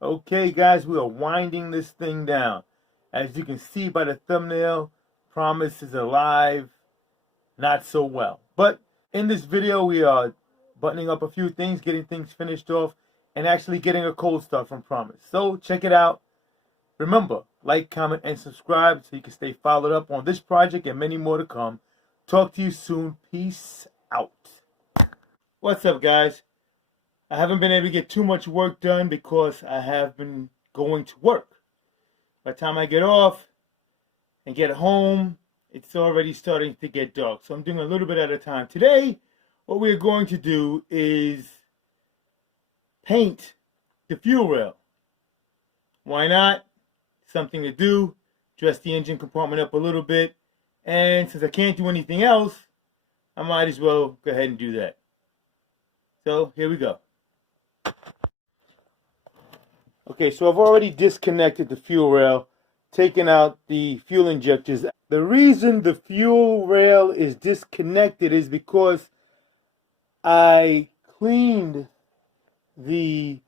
Okay, guys, we are winding this thing down. As you can see by the thumbnail, Promise is alive, not so well. But in this video, we are buttoning up a few things, getting things finished off, and actually getting a cold start from Promise. So check it out. Remember, like, comment, and subscribe so you can stay followed up on this project and many more to come. Talk to you soon. Peace out. What's up, guys? I haven't been able to get too much work done because I have been going to work. By the time I get off and get home, it's already starting to get dark. So I'm doing a little bit at a time. Today, what we're going to do is paint the fuel rail. Why not? Something to do. Dress the engine compartment up a little bit. And since I can't do anything else, I might as well go ahead and do that. So here we go. Okay, so I've already disconnected the fuel rail, taken out the fuel injectors. The reason the fuel rail is disconnected is because I cleaned the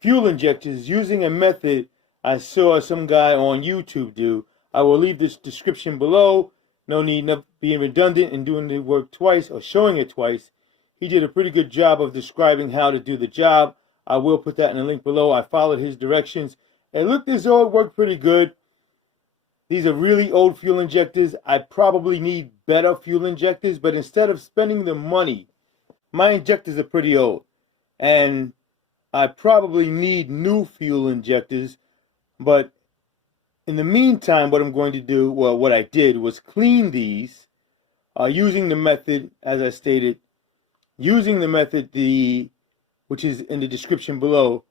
fuel injectors using a method I saw some guy on YouTube do. I will leave this description below. No need of being redundant and doing the work twice or showing it twice. He did a pretty good job of describing how to do the job. I will put that in the link below. I followed his directions. It looked as though it worked pretty good. These are really old fuel injectors. I probably need better fuel injectors, but instead of spending the money, my injectors are pretty old. And I probably need new fuel injectors. But in the meantime, what I'm going to do, well, what I did was clean these using the method, as I stated, using the method, which is in the description below,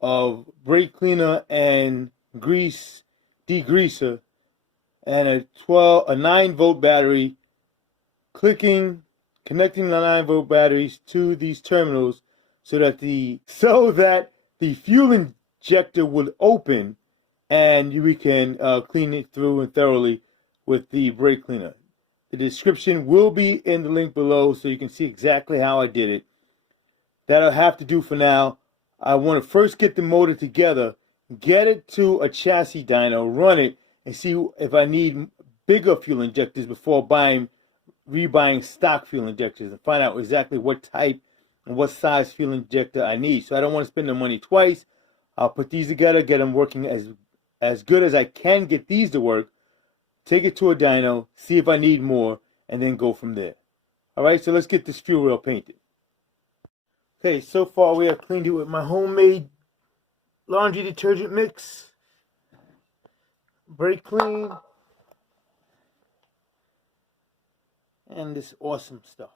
of brake cleaner and grease degreaser and a 9-volt battery, connecting the 9-volt batteries to these terminals so that the fuel injector would open and we can clean it through and thoroughly with the brake cleaner. The description will be in the link below so you can see exactly how I did it. That'll have to do for now. I want to first get the motor together, get it to a chassis dyno, run it, and see if I need bigger fuel injectors before rebuying stock fuel injectors, and find out exactly what type and what size fuel injector I need. So I don't want to spend the money twice. I'll put these together, get them working as good as I can get these to work, take it to a dyno, see if I need more, and then go from there. Alright, so let's get this fuel rail painted. Okay, so far we have cleaned it with my homemade laundry detergent mix. Brake clean. And this awesome stuff.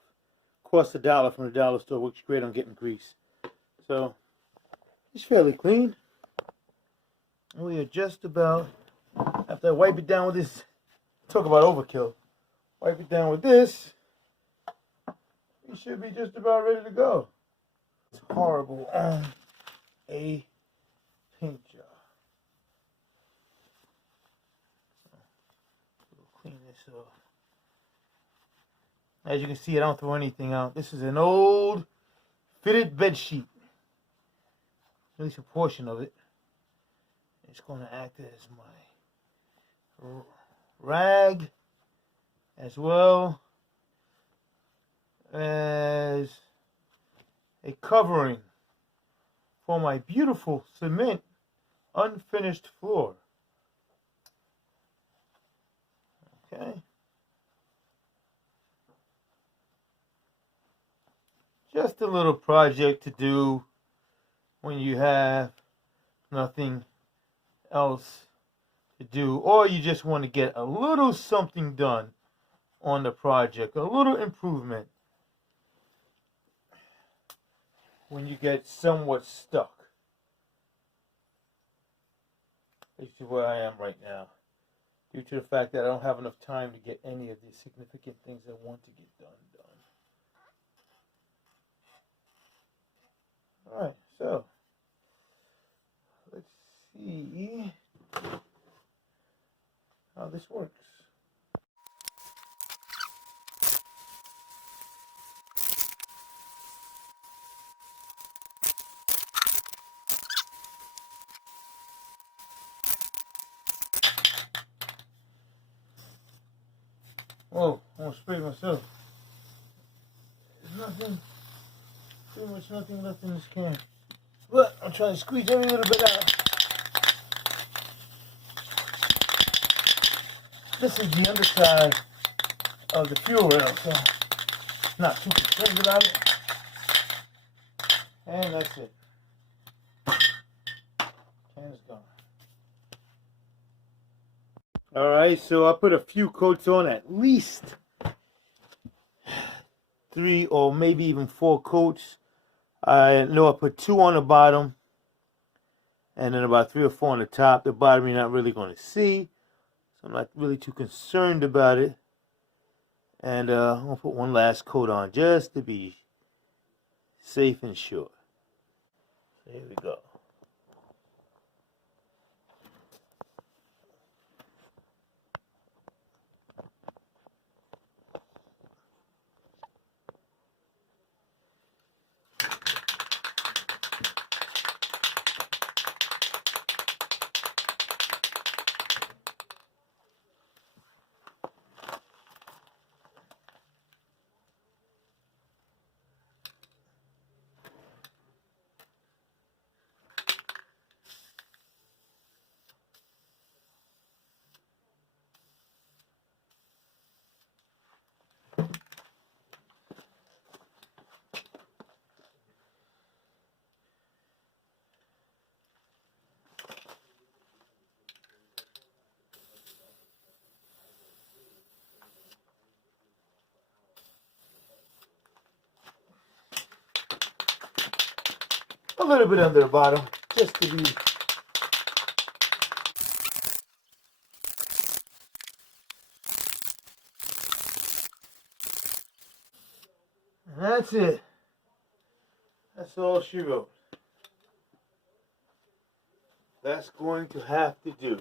Costs $1 from the dollar store, works great on getting grease. So, it's fairly clean. And we are just about, after I wipe it down with this, talk about overkill. Wipe it down with this, we should be just about ready to go. It's horrible on a paint job. We'll clean this off. As you can see, I don't throw anything out. This is an old fitted bed sheet. At least a portion of it. It's going to act as my rag, as well as a covering for my beautiful cement unfinished floor. Okay. Just a little project to do when you have nothing else to do, or you just want to get a little something done on the project, a little improvement when you get somewhat stuck. This is where I am right now, due to the fact that I don't have enough time to get any of the significant things I want to get done. Alright, so let's see how this works. Whoa, I'm gonna spray myself. There's nothing, pretty much nothing left in this can. But I'm trying to squeeze every little bit out. This is the underside of the fuel rail, so not too concerned about it. And that's it. Can's gone. Alright, so I put a few coats on, at least 3 or maybe even 4 coats. I know I put 2 on the bottom and then about 3 or 4 on the top. The bottom you're not really going to see, so I'm not really too concerned about it. And I'm going to put one last coat on just to be safe and sure. So here we go. A little bit under the bottom, just to be. And that's it. That's all she wrote. That's going to have to do.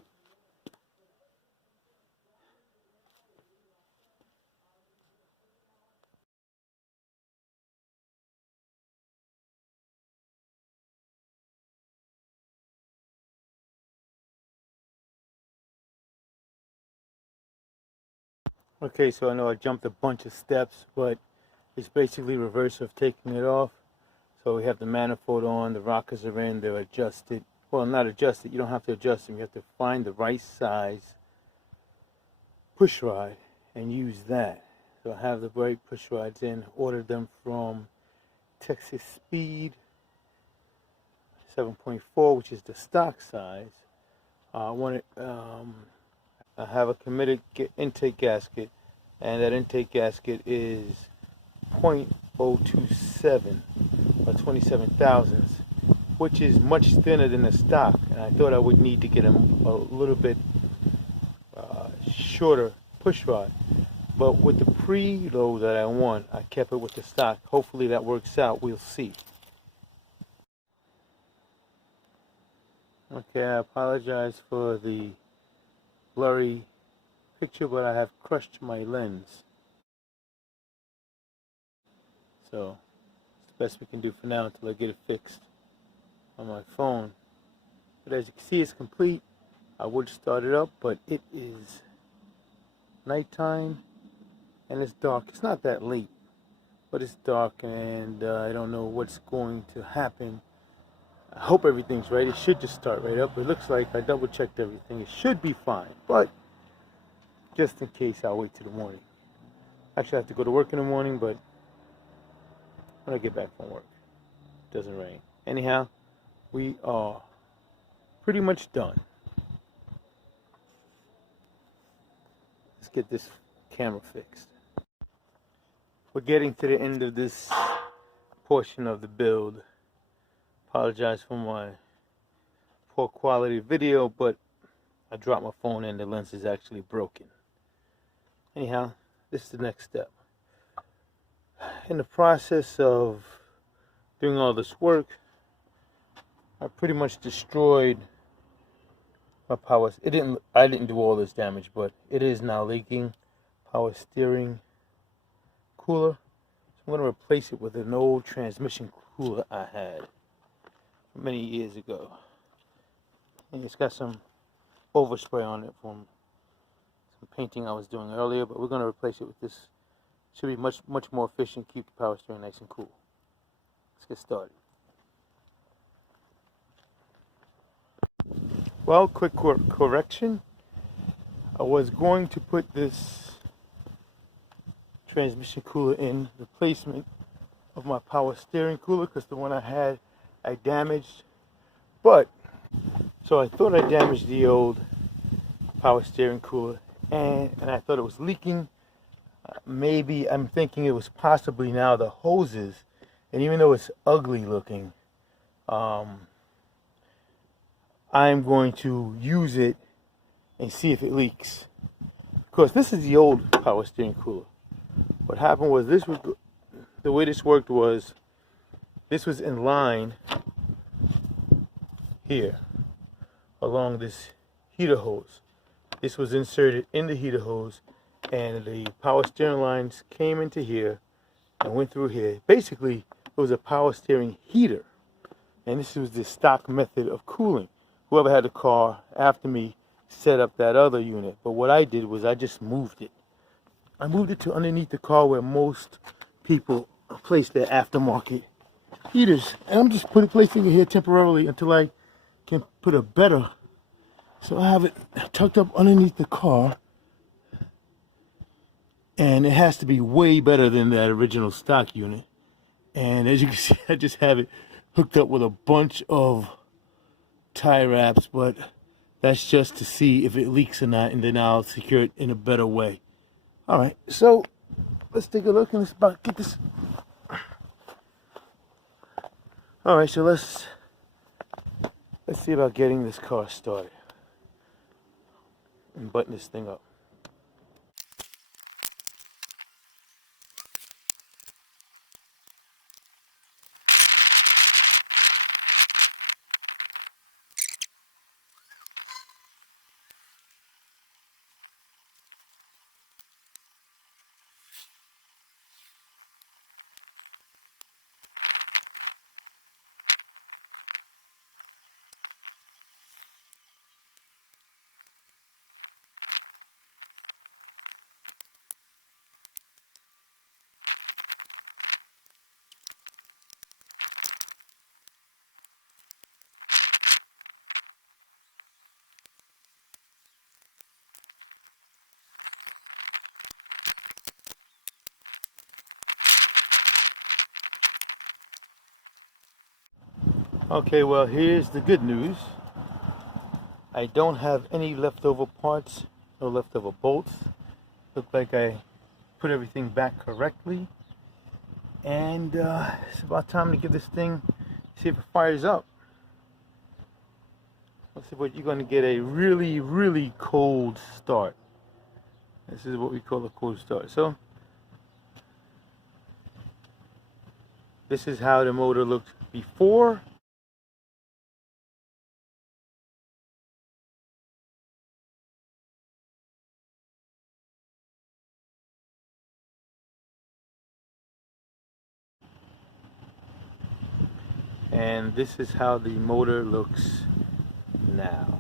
Okay, so I know I jumped a bunch of steps, but it's basically reverse of taking it off. So we have the manifold on, the rockers are in, they're adjusted. Well, not adjusted, you don't have to adjust them. You have to find the right size push rod and use that. So I have the right push rods in, ordered them from Texas Speed 7.4, which is the stock size. I have a committed intake gasket, and that intake gasket is 0.027 or 27 thousandths, which is much thinner than the stock. And I thought I would need to get a little bit shorter push rod. But with the preload that I want, I kept it with the stock. Hopefully that works out. We'll see. Okay, I apologize for the blurry picture, but I have crushed my lens. So it's the best we can do for now until I get it fixed on my phone. But as you can see, it's complete. I would start it up, but it is nighttime and it's dark. It's not that late, but it's dark, and I don't know what's going to happen. I hope everything's right. It should just start right up. It looks like I double checked everything. It should be fine, but just in case, I'll wait till the morning. Actually, I have to go to work in the morning, but when I get back from work, it doesn't rain. Anyhow, we are pretty much done. Let's get this camera fixed. We're getting to the end of this portion of the build. Apologize for my poor quality video, but I dropped my phone and the lens is actually broken. Anyhow, this is the next step. In the process of doing all this work, I pretty much destroyed my power. I didn't do all this damage, but it is now leaking. Power steering cooler. So I'm going to replace it with an old transmission cooler I had many years ago. And it's got some overspray on it from painting I was doing earlier, but we're going to replace it with this. Should be much more efficient, keep the power steering nice and cool. Let's get started. Well, quick correction. I was going to put this transmission cooler in replacement of my power steering cooler because the one I had I damaged. But so I thought I damaged the old power steering cooler, and I thought it was leaking. Maybe I'm thinking it was possibly now the hoses, and even though it's ugly looking, I'm going to use it and see if it leaks. Of course, this is the old power steering cooler. What happened was the way this worked was this was in line here along this heater hose. This was inserted in the heater hose, and the power steering lines came into here and went through here. Basically, it was a power steering heater, and this was the stock method of cooling. Whoever had the car after me set up that other unit, but what I did was I just moved it. I moved it to underneath the car where most people place their aftermarket heaters, and I'm just placing it here temporarily until I can put a better. So I have it tucked up underneath the car, and it has to be way better than that original stock unit. And as you can see, I just have it hooked up with a bunch of tie wraps, but that's just to see if it leaks or not, and then I'll secure it in a better way. All right, so let's take a look and let's get this. All right, so let's see about getting this car started and button this thing up. Okay, well, here's the good news. I don't have any leftover parts, no leftover bolts. Look like I put everything back correctly. And it's about time to give this thing, see if it fires up. Let's see what you're going to get a really cold start. This is what we call a cold start. So this is how the motor looked before. And this is how the motor looks now.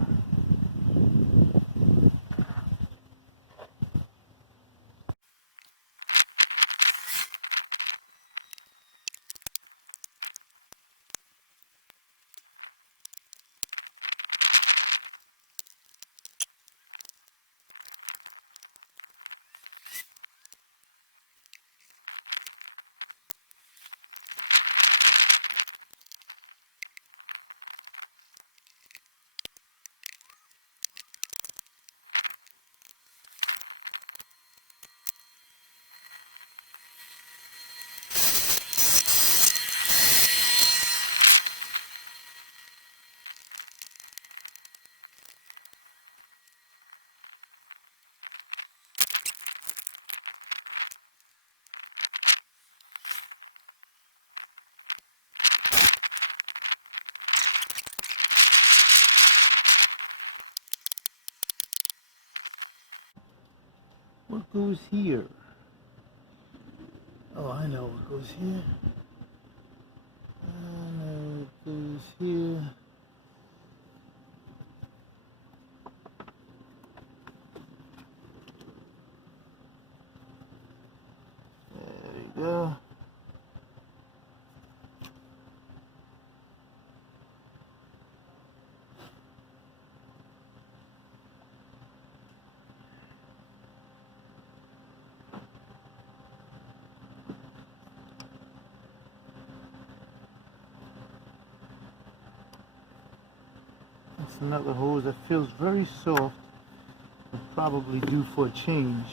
What goes here? Oh, I know what goes here. I know what goes here. go. That's another hose that feels very soft and probably due for a change.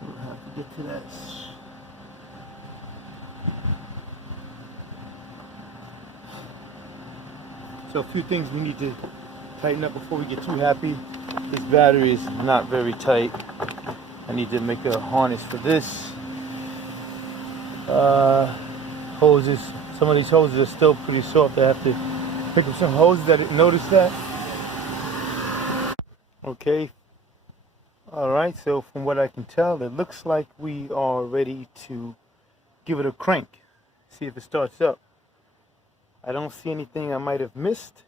We'll have to get to that. So a few things we need to tighten up before we get too happy. This battery is not very tight. I need to make a harness for this. Hoses. Some of these hoses are still pretty soft. I have to pick up some hoses. I didn't notice that. Okay. Alright, so from what I can tell, it looks like we are ready to give it a crank. See if it starts up. I don't see anything I might have missed.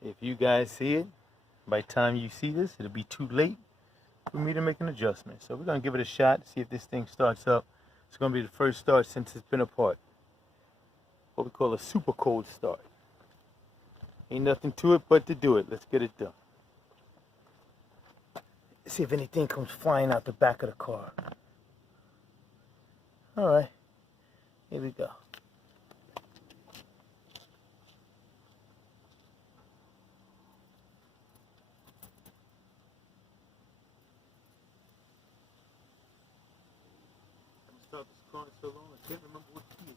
If you guys see it, by the time you see this, it'll be too late for me to make an adjustment. So we're going to give it a shot, see if this thing starts up. It's going to be the first start since it's been apart. What we call a super cold start. Ain't nothing to it but to do it. Let's get it done. See if anything comes flying out the back of the car. Alright, here we go. Start this car so long, I can't remember what key it is.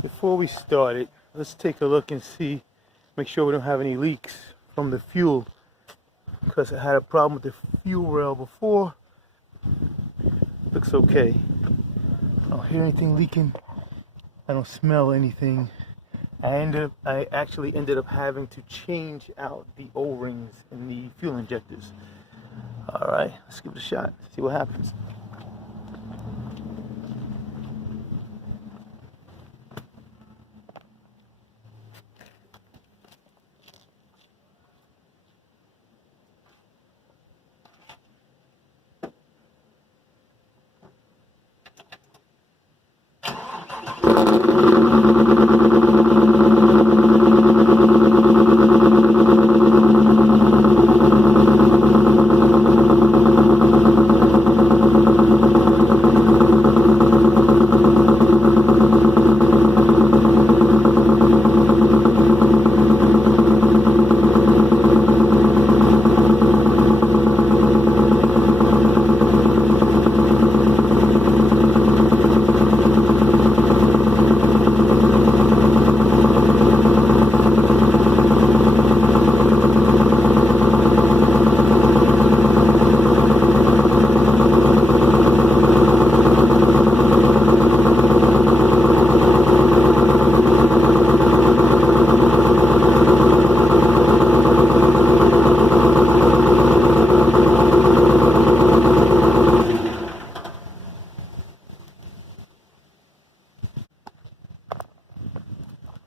Before we start it, let's take a look and see, make sure we don't have any leaks from the fuel, because I had a problem with the fuel rail before. Looks okay. I don't hear anything leaking. I don't smell anything. I actually ended up having to change out the O-rings in the fuel injectors. Alright, let's give it a shot, see what happens.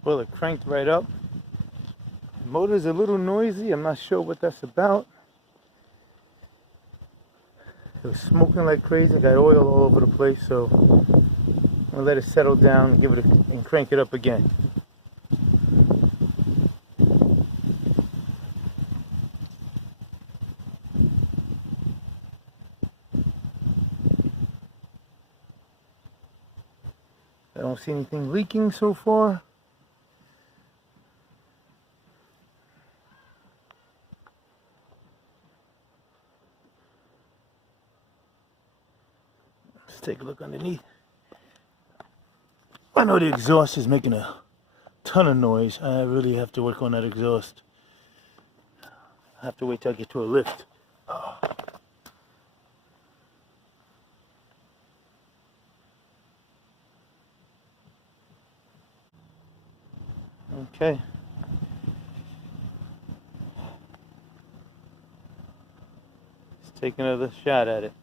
Well, it cranked right up. The motor's a little noisy. I'm not sure what that's about. It was smoking like crazy. Got oil all over the place, so I'm gonna let it settle down and give it and crank it up again. I don't see anything leaking so far. Let's take a look underneath. I know the exhaust is making a ton of noise. I really have to work on that exhaust. I have to wait till I get to a lift. Okay. take another shot at it.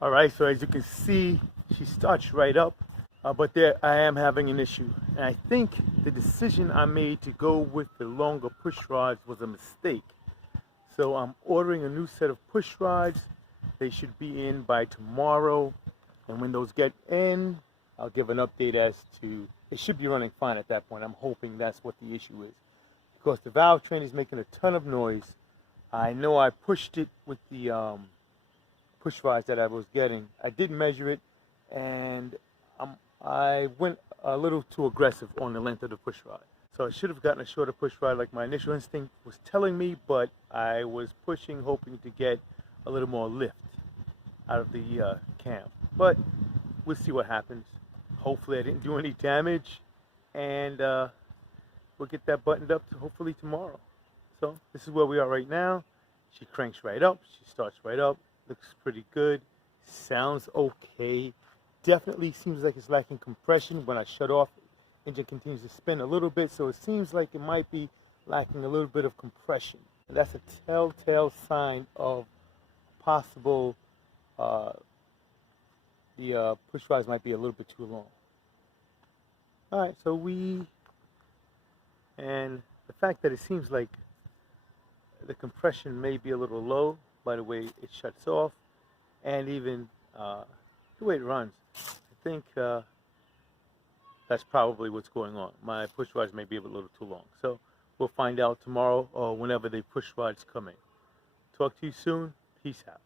All right, so as you can see, she starts right up, but there I am having an issue. And I think the decision I made to go with the longer push rods was a mistake. So I'm ordering a new set of push rods. They should be in by tomorrow. And when those get in, I'll give an update as to, it should be running fine at that point. I'm hoping that's what the issue is. Because the valve train is making a ton of noise. I know I pushed it with the push rods that I was getting. I did measure it, and I went a little too aggressive on the length of the push rod. So I should have gotten a shorter push rod like my initial instinct was telling me, but I was pushing, hoping to get a little more lift out of the cam. But we'll see what happens. Hopefully I didn't do any damage, and we'll get that buttoned up hopefully tomorrow. So this is where we are right now. She cranks right up, she starts right up, looks pretty good, sounds okay. Definitely seems like it's lacking compression. When I shut off, engine continues to spin a little bit, so it seems like it might be lacking a little bit of compression. And that's a telltale sign of possible the push rods might be a little bit too long. All right, so and the fact that it seems like the compression may be a little low by the way it shuts off, and even the way it runs, I think that's probably what's going on. My push rods may be a little too long. So we'll find out tomorrow or whenever the push rods come in. Talk to you soon. Peace out.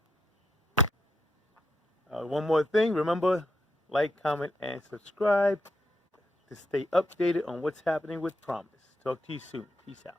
One more thing, remember, like, comment, and subscribe to stay updated on what's happening with Promise. Talk to you soon. Peace out.